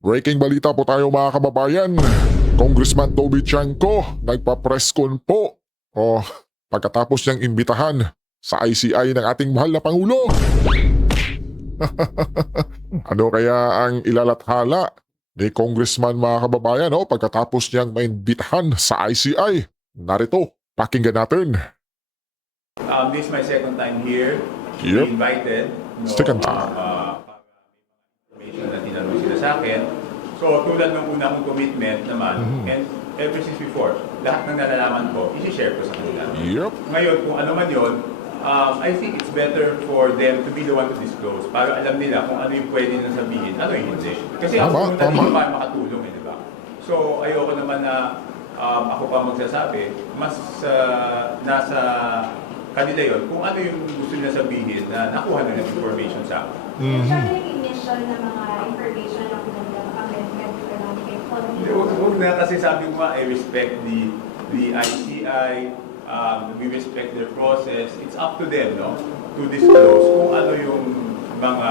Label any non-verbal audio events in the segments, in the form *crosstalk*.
Breaking balita po tayo mga kababayan. Congressman Toby Chanko nagpa-press con po. O pagkatapos niyang imbitahan sa ICI ng ating mahal na Pangulo. *laughs* ano kaya ang ilalathala ni Congressman mga kababayan o pagkatapos niyang maimbitahan sa ICI? Narito, pakinggan natin. Um, this is my second time here. Yep. invited. No, Second time. Uh, para may information na tinanong sila sa akin. So, tulad ng una kong commitment naman, Mhm. and ever since before, lahat ng nalalaman ko, isi-share ko sa kanila. Yep. Ngayon, kung ano man yun, um, I think it's better for them to be the one to disclose para alam nila kung ano yung pwede na sabihin, ano yung hindi. Kasi ako tama. dito para makatulong, eh, di ba? So, ayoko naman na um, ako pa magsasabi, mas uh, nasa kanila yon kung ano yung gusto nila sabihin na nakuha nila information sa akin. Mhm. Siya yung initial na mga information na pinagdala ng amendment economic Hindi, Huwag huwag na kasi sabi ko nga, I respect the, the ICI, um, we respect their process. It's up to them, no? To disclose kung ano yung mga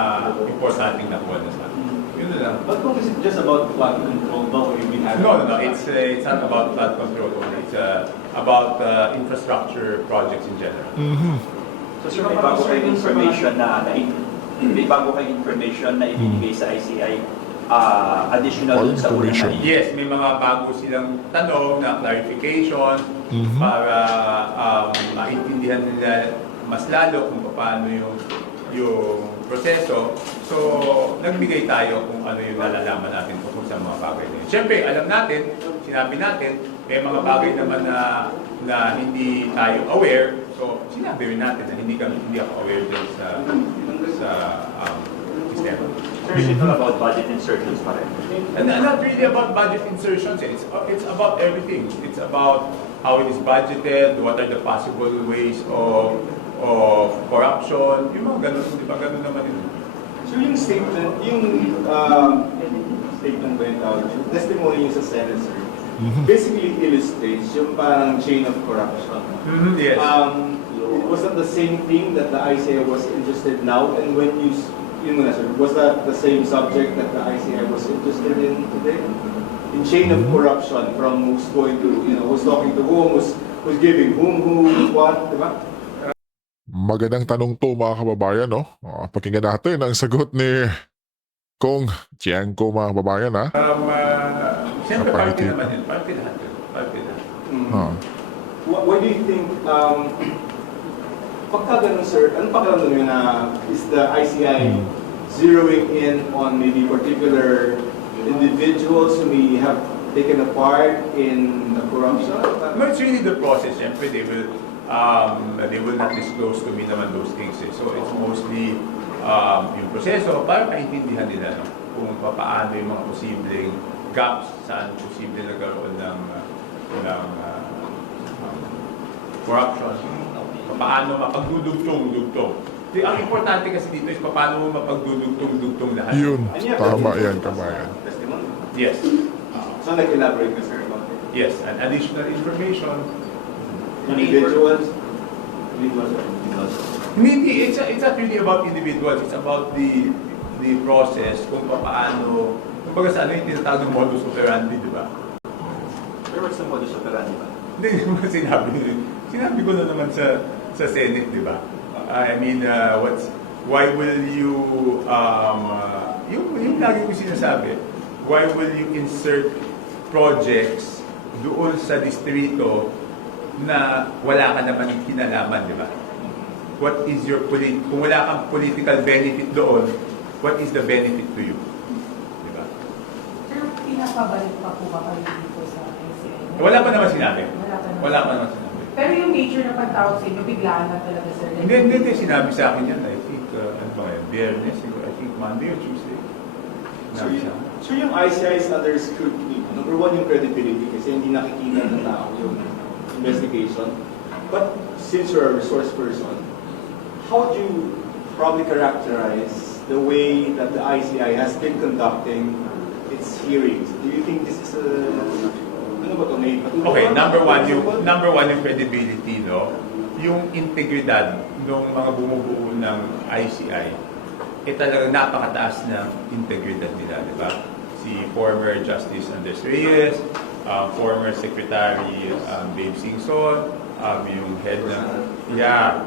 importanteng nakuha na sa akin. Yun na lang. But kung is it just about flood control ba or you've been having... No, no, no. It's, uh, it's not about flood control only. It's uh, about uh, infrastructure projects in general. Mhm. So sir, may bago kayong information na, na may bago kayong information na ibibigay sa ICI ah, additional All dun sa information. unang Yes, may mga bago silang tanong na clarification Mhm. para um, maintindihan nila mas lalo kung paano yung yung proseso. So, nagbigay tayo kung ano yung nalalaman natin tungkol sa mga bagay na yun. Siyempre, alam natin, sinabi natin, may mga bagay naman na na hindi tayo aware. So, sinabi rin natin na hindi kami hindi ako aware din sa sa um. Sir, is it all about budget insertions pa rin? And and not really about budget insertions. eh. It's it's about everything. It's about how it is budgeted, what are the possible ways of of corruption, yung mga ganun, di ba ganun naman yun. So yung statement, yung um, statement ba yung tawag yun? Testimony yung sa Senate, sir. Basically illustrates yung parang chain of corruption. Yes. Um, was that the same thing that the ICI was interested now? And when you, s- yun muna sir, was that the same subject that the ICI was interested in today? In chain of corruption from who's going to, you know, who's talking to whom, who's, who's giving whom, who, what, di ba? Magandang tanong to mga kababayan, no? Ah, pakinggan natin ang sagot ni Kong Tiangco mga kababayan, ha? um, uh, Siyempre, Kapangiti. naman yun. Parte lahat yun. Parte lahat. Mm. What, what do you think, um, pagka ganun sir, ano pakiramdam nyo na is the ICI Hmm. Zeroing in on maybe particular individuals who may have taken a part in the corruption? No, it's really the process. Siyempre, they will, um, they will not disclose to me naman those things. Eh. So, it's mostly um, yung proseso para maintindihan nila no? kung paano yung mga posibleng gaps, saan posible nagkaroon ng, uh, ng uh, um, corruption, paano mapagdudugtong-dugtong. Di, ang importante kasi dito is paano mo mapagdudugtong-dugtong lahat. Yun, And you have tama the- yan. Testimony. Yes. So nag-elaborate ka sir about it. Yes, and additional information. Individuals? Individuals or individuals? Hindi, hindi. It's, it's not really about individuals. It's about the the process kung paano, kumbaga sa ano yung tinatawag ng modus operandi, di ba? Pero what's the modus operandi ba? Hindi naman *laughs* sinabi, sinabi ko na naman sa sa Senate, di ba? I mean, uh, what's, why will you, um, uh, yung, yung lagi ko sinasabi, why will you insert projects doon sa distrito na wala ka naman kinalaman, di ba? What is your polit kung wala kang political benefit doon, what is the benefit to you? Di ba? Pinapabalik pa po ba kayo dito sa ICI? Wala pa naman sinabi. Wala pa naman. Wala pa naman. Pero yung major na pagtawag sa inyo, biglaan na talaga, sir. Hindi, hindi, hindi. Sinabi sa akin yan. I think, uh, ano ba yan? Biyernes, siguro. I think Monday or Tuesday. So Sinabi yung, sa akin. so yung ICI is under scrutiny. Number one, yung credibility kasi hindi nakikita ng tao yung investigation. But since you're a resource person, how do you probably characterize the way that the ICI has been conducting its hearings? Do you think this is a... Ano ba ito? May Okay, ba? number one, yung, number one yung credibility, no? Yung integridad ng mga bumubuo ng ICI, eh talagang napakataas ng integridad nila, di ba? Si former Justice Andres Reyes, um, former Secretary um, Babe Singson, um, yung head ng, yeah,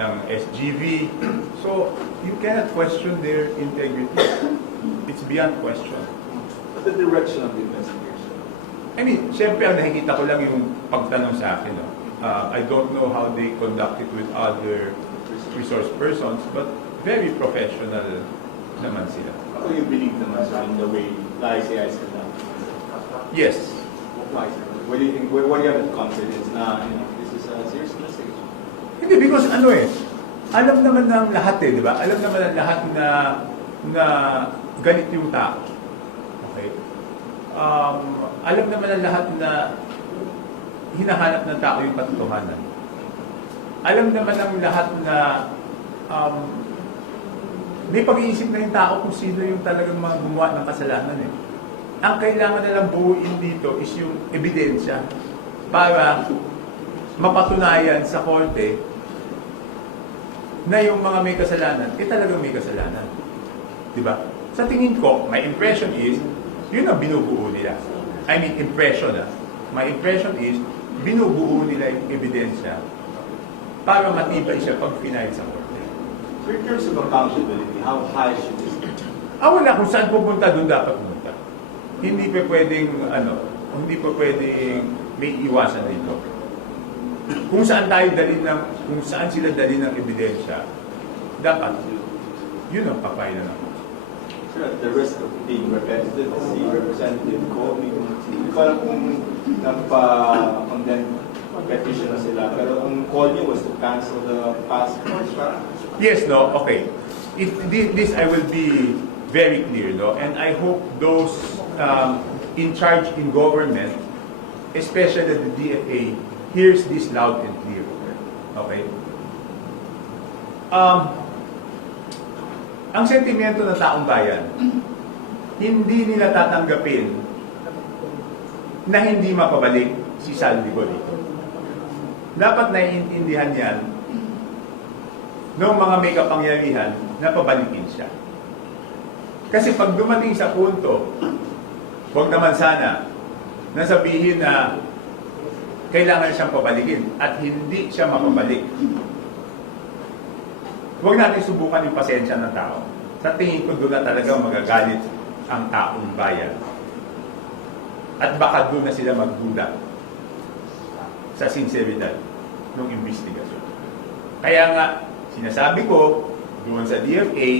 ng SGV. So, you cannot question their integrity. It's beyond question. But the direction of the investigation. I mean, syempre ang nakikita ko lang yung pagtanong sa akin. No? Uh, I don't know how they conduct it with other resource persons, but very professional naman sila. How do you believe naman sir in the way the ICI is conducted? Yes, Why sir? What do you think, what do you have the confidence na, you know, this is a serious investigation? Hindi, because ano eh, alam naman ng lahat eh, di ba? Alam naman ng lahat na na galit yung tao. Okay? Um, alam naman ng lahat na hinahanap ng tao yung katotohanan. Alam naman ng lahat na um, may pag-iisip na yung tao kung sino yung talagang mga gumawa ng kasalanan eh. Ang kailangan na lang buuin dito is yung ebidensya para mapatunayan sa korte na yung mga may kasalanan, eh talagang may kasalanan. Di ba? Sa tingin ko, my impression is, yun ang binubuo nila. I mean, impression ah. My impression is, binubuo nila yung ebidensya para matibay siya pag final sa korte. So in terms of accountability, how high should this be? Ah, wala. Kung saan pupunta, doon dapat pumunta. Hindi pa pwedeng, ano, hindi pa pwedeng may iwasan dito. Kung saan tayo dali ng, kung saan sila dali ng ebidensya, dapat, yun ang papayanan ako. Sir, at the risk of being repetitive, si Representative Ko, hindi ko alam kung nagpa-condemn petition na sila, pero ang call niyo was to cancel the passport, right? Yes, no? Okay. It, thi- this I will be very clear, no? And I hope those um, in charge in government, especially the DFA, hears this loud and clear. Okay? Um, ang sentimento ng taong bayan, hindi nila tatanggapin na hindi mapabalik si Saldico dito. Dapat naiintindihan yan ng mga may kapangyarihan na pabalikin siya. Kasi pag dumating sa punto, huwag naman sana na sabihin na kailangan siyang pabalikin at hindi siya mapabalik. Huwag natin subukan yung pasensya ng tao. Sa tingin ko doon na talaga magagalit ang taong bayan. At baka doon na sila magduda sa sinseridad ng investigasyon. Kaya nga, sinasabi ko, doon sa DFA,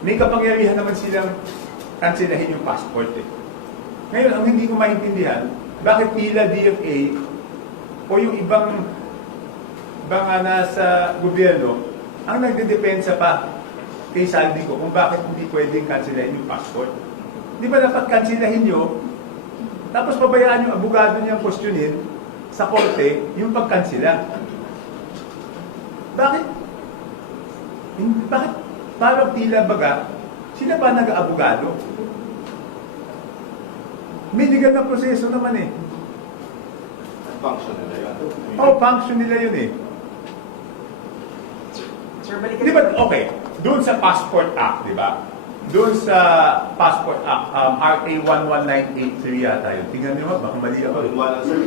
may kapangyarihan naman silang kansilahin yung passport eh. Ngayon, ang hindi ko maintindihan, bakit tila DFA o yung ibang mga nasa gobyerno ang nagdedepensa pa kay Saldico kung bakit hindi pwedeng kansilahin yung passport. Di ba dapat kansilahin nyo, tapos pabayaan yung abogado niyang questionin sa korte yung pagkansila. Bakit? Hindi, bakit? Parang tila baga, sila pa nag-abogado? May legal na proseso naman eh. Function nila yun. Oh, function nila yun eh. Di ba, okay, doon sa Passport Act, di ba? Doon sa Passport Act, um, RA 11983 yata yun. Tingnan niyo ba, baka mali ako. One, one, sir.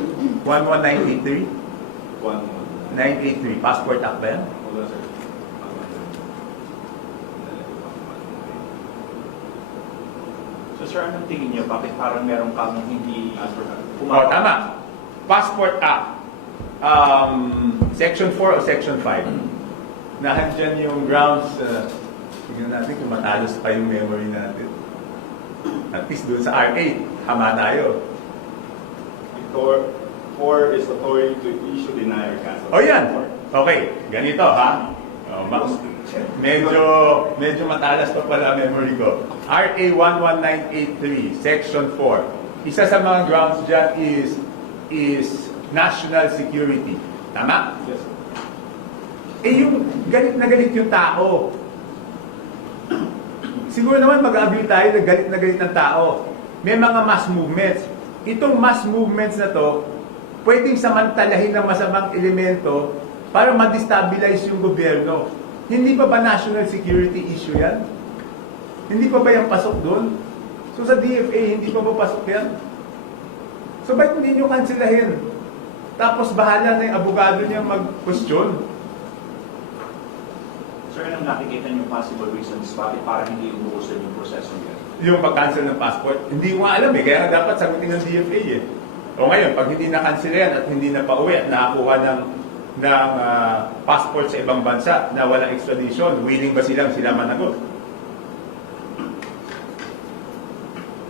11983? One, 983, Passport Act ba yan? So sir, anong tingin niyo? Bakit parang meron kang hindi Oh, tama. Passport Act. Um, section 4 o Section 5. Nahandyan yung grounds. Uh, tingnan natin kung matalos pa yung memory natin. At least doon sa RA, hama tayo. Or, or is authority to issue denial cancel. O yan. Okay, ganito ha. Oh, ma- medyo, medyo matalas pa pala memory ko. RA 11983, Section 4. Isa sa mga grounds dyan is, is national security. Tama? Yes, sir. Eh yung galit na galit yung tao. Siguro naman mag-agree tayo na galit na galit ng tao. May mga mass movements. Itong mass movements na to, pwedeng samantalahin ng masamang elemento para ma-destabilize yung gobyerno. Hindi pa ba national security issue yan? Hindi pa ba yung pasok doon? So sa DFA, hindi pa papasok yan. So ba't hindi nyo kanselahin? Tapos bahala na yung abogado niya mag-question. Sir, anong nakikita niyo possible reasons bakit para hindi umuusad yung proseso niya? Yung pag-cancel ng passport, hindi ko nga alam eh. Kaya nga dapat sagutin ng DFA eh. O ngayon, pag hindi na-cancel yan at hindi na pauwi at nakakuha ng, ng ah, passport sa ibang bansa na walang extradition, willing ba silang sila managot?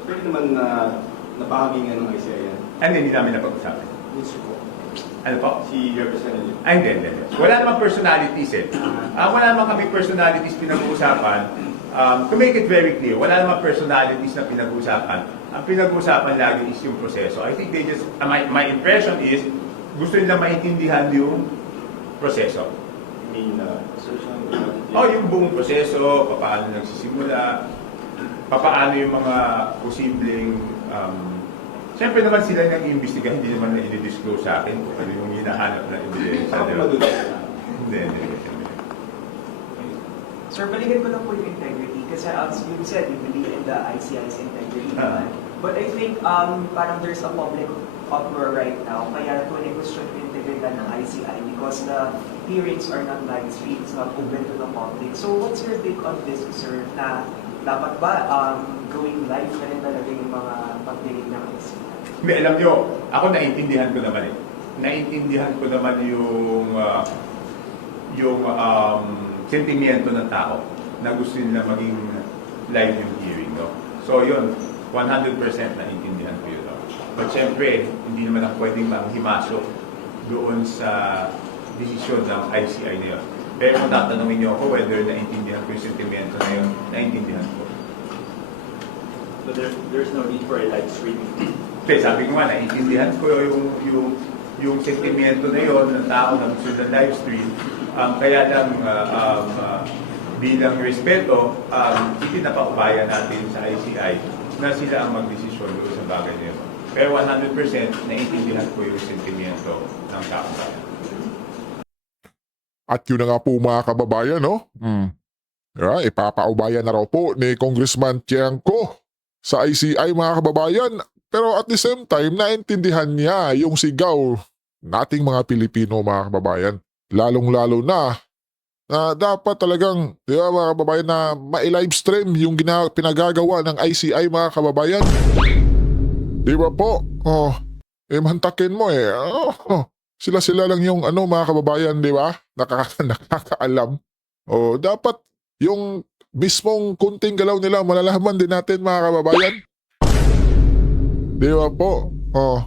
Pwede naman na napahamingan ng ICI yan. Ano hindi namin napag-usapan? Gusto ko. Ano po? Si Representative. Ay, hindi, hindi. Wala namang personalities eh. Ah, wala naman kami personalities pinag-uusapan. Um, to make it very clear, wala namang personalities na pinag-uusapan. Ang pinag-uusapan lagi is yung proseso. I think they just, uh, my, my impression is, gusto nila maintindihan yung proseso. I mean, uh, solution. O yung buong proseso, paano nagsisimula, paano yung mga posibleng, um, siyempre naman sila nang iimbestiga, hindi naman na i-disclose sa akin kung ano yung hinahanap na ebidensya. Ba? madudot. Hindi, hindi. Sir, balikan ko lang po yung integrity kasi as you said, you believe in the ICI's integrity naman. But I think um, parang there's a public uproar right now kaya question yung integridad ng ICI because the hearings are not live streamed, it's not open to the public. So what's your take on this, sir, na dapat ba um, going live na rin talaga yung mga pagdinig ng ICI? Hindi, alam nyo, ako naintindihan ko naman eh. Naintindihan ko naman yung ah, yung um, sentimiento ng tao na gusto nila maging live yung hearing. No? So yun, 100% naintindihan ko yun. No? But syempre, hindi naman ako pwedeng manghimasok doon sa desisyon ng ICI na yun. Pero kung tatanungin niyo ako whether naintindihan ko yung sentimento na yun, naintindihan ko. So there, there's no need for a live streaming. Kasi sabi ko nga, naiintindihan ko yung, yung, yung sentimento na yon ng tao na gusto ng live stream. Um, kaya lang uh, um, uh, bilang respeto, um, ipinapaubaya natin sa ICI na sila ang magdesisyon doon sa bagay na yun. Pero 100% naiintindihan ko yung sentimento ng tao. At yun na nga po mga kababayan, no? Hmm. Yeah, ipapaubayan na raw po ni Congressman Tiangco sa ICI mga kababayan. Pero at the same time, naintindihan niya yung sigaw nating mga Pilipino mga kababayan. Lalong-lalo na na dapat talagang, di ba mga kababayan, na ma-live stream yung gina- pinagagawa ng ICI mga kababayan. Di ba po? Oh, eh mantakin mo eh. Oh, sila-sila lang yung ano mga kababayan, di ba? Nakaka- *laughs* nakakaalam. O dapat yung mismong kunting galaw nila malalaman din natin mga kababayan. Di ba po? Oh,